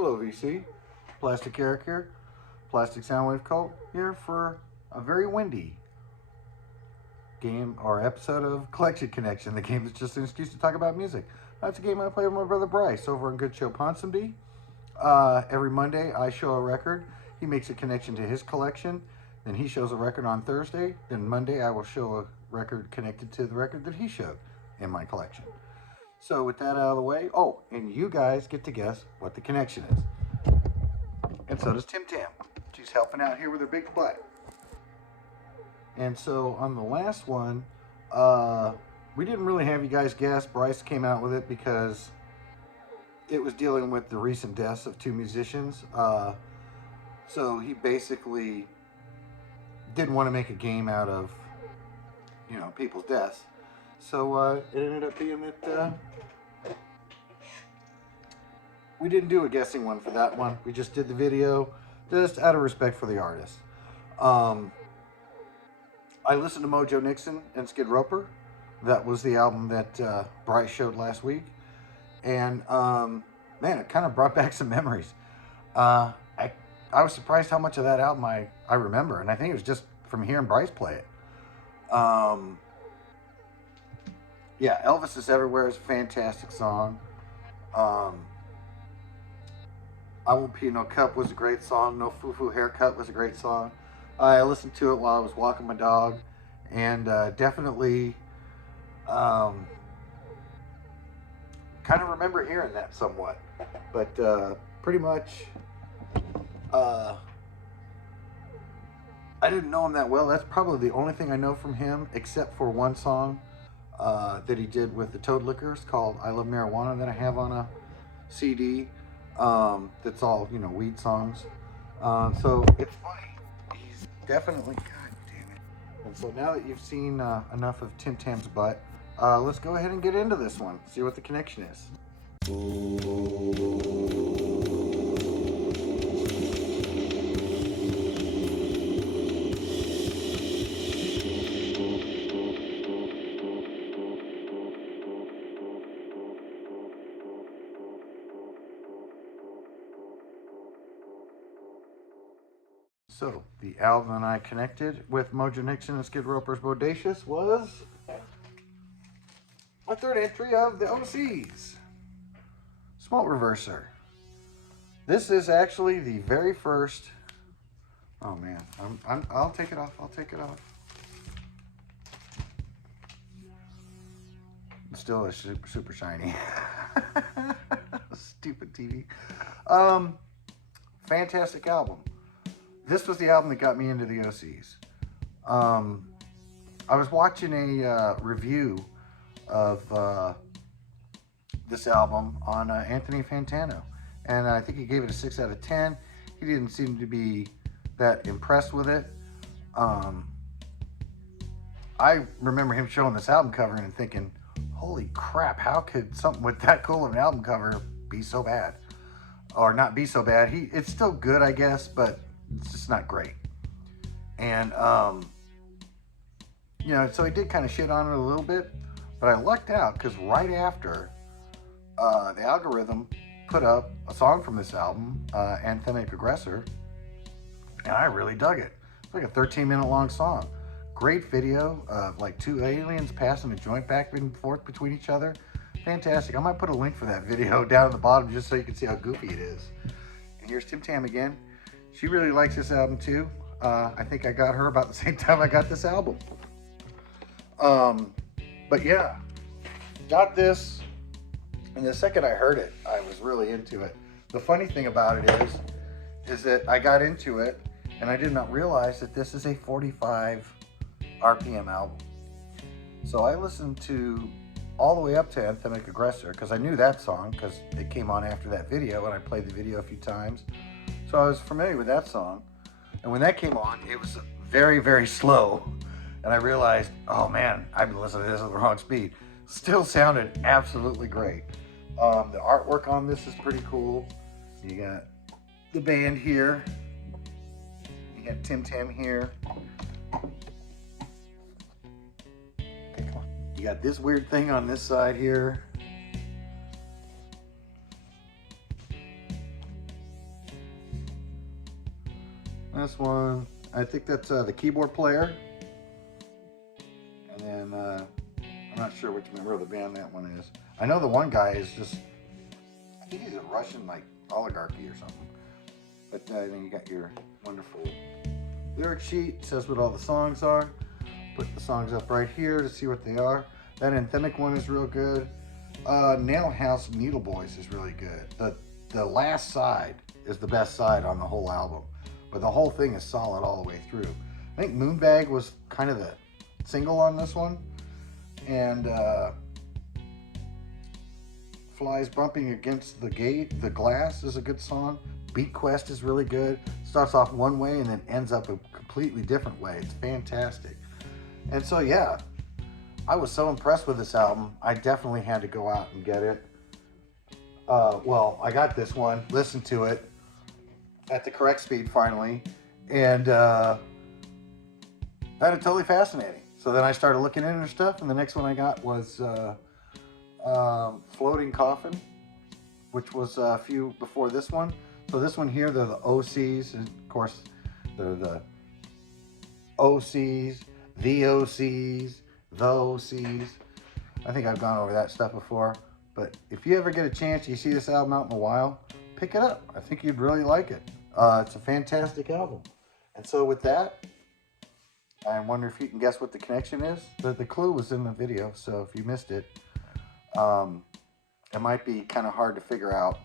Hello VC, Plastic Eric here, Plastic Soundwave Cult here for a very windy game or episode of Collection Connection, the game that's just an excuse to talk about music. That's a game I play with my brother Bryce over on good show Ponsonby. Every Monday I show a record, he makes a connection to his collection, then he shows a record on Thursday, then Monday I will show a record connected to the record that he showed in my collection. So with that out of the way, oh, and you guys get to guess what the connection is. And so does Tim Tam. She's helping out here with her big butt. And so on the last one, we didn't really have you guys guess. Bryce came out with it because it was dealing with the recent deaths of two musicians. So he basically didn't want to make a game out of, people's deaths. So it ended up being that we didn't do a guessing one for that one. We just did the video just out of respect for the artist. I listened to Mojo Nixon and Skid Roper. That was the album that Bryce showed last week. And man, it kind of brought back some memories. I was surprised how much of that album I remember. And I think it was just from hearing Bryce play it. Yeah, Elvis is Everywhere is a fantastic song. I Won't Pee No Cup was a great song. No Foo Foo Haircut was a great song. I listened to it while I was walking my dog, and definitely kind of remember hearing that somewhat. But pretty much, I didn't know him that well. That's probably the only thing I know from him, except for one song that he did with the Toad Lickers called I Love Marijuana that I have on a CD. That's all, weed songs. So it's funny. He's definitely, God damn it. And so now that you've seen enough of Tim Tam's butt, let's go ahead and get into this one. See what the connection is. So, the album I connected with Mojo Nixon and Skid Roper's Bodacious was my third entry of the OCs, Smoke Reverser. This is actually the very first, oh man, I'll take it off, It's still a super shiny. Stupid TV. Fantastic album. This was the album that got me into the OCs. I was watching a review of this album on Anthony Fantano, and I think he gave it a 6 out of 10. He didn't seem to be that impressed with it. I remember him showing this album cover and thinking, holy crap, how could something with that cool of an album cover be so bad? Or not be so bad. It's still good, I guess, but it's just not great. And so he did kind of shit on it a little bit, but I lucked out because right after the algorithm put up a song from this album, Anthemic Aggressor, and I really dug it. It's like a 13-minute long song. Great video of like two aliens passing a joint back and forth between each other. Fantastic. I might put a link for that video down at the bottom just so you can see how goofy it is. And here's Tim Tam again. She really likes this album too. I think I got her about the same time I got this album. But yeah, got this, and the second I heard it, I was really into it. The funny thing about it is that I got into it, and I did not realize that this is a 45 RPM album. So I listened to all the way up to Anthemic Aggressor, because I knew that song, because it came on after that video, and I played the video a few times. So I was familiar with that song. And when that came on, it was very, very slow. And I realized, oh man, I've been listening to this at the wrong speed. Still sounded absolutely great. The artwork on this is pretty cool. You got the band here. You got Tim Tam here. Okay, come on. You got this weird thing on this side here. This one, I think that's the keyboard player. And then I'm not sure which member of the band that one is. I know the one guy is just, I think he's a Russian like oligarchy or something. But then you got your wonderful lyric sheet. It says what all the songs are. Put the songs up right here to see what they are. That Anthemic one is real good. Nail House Needle Boys is really good. The last side is the best side on the whole album. But the whole thing is solid all the way through. I think Moonbag was kind of the single on this one. And Flies Bumping Against the Glass is a good song. Beat Quest is really good. Starts off one way and then ends up a completely different way. It's fantastic. And so, yeah, I was so impressed with this album. I definitely had to go out and get it. Well, I got this one, listened to it at the correct speed finally, and found it totally fascinating. So then I started looking into stuff, and the next one I got was Floating Coffin, which was a few before this one. So this one here, they're the OCs, and of course, they're the OCs, the OCs, the OCs. I think I've gone over that stuff before, but if you ever get a chance, you see this album out in a while, pick it up. I think you'd really like it. It's a fantastic album. And so with that, I wonder if you can guess what the connection is. The clue was in the video, so if you missed it, it might be kind of hard to figure out.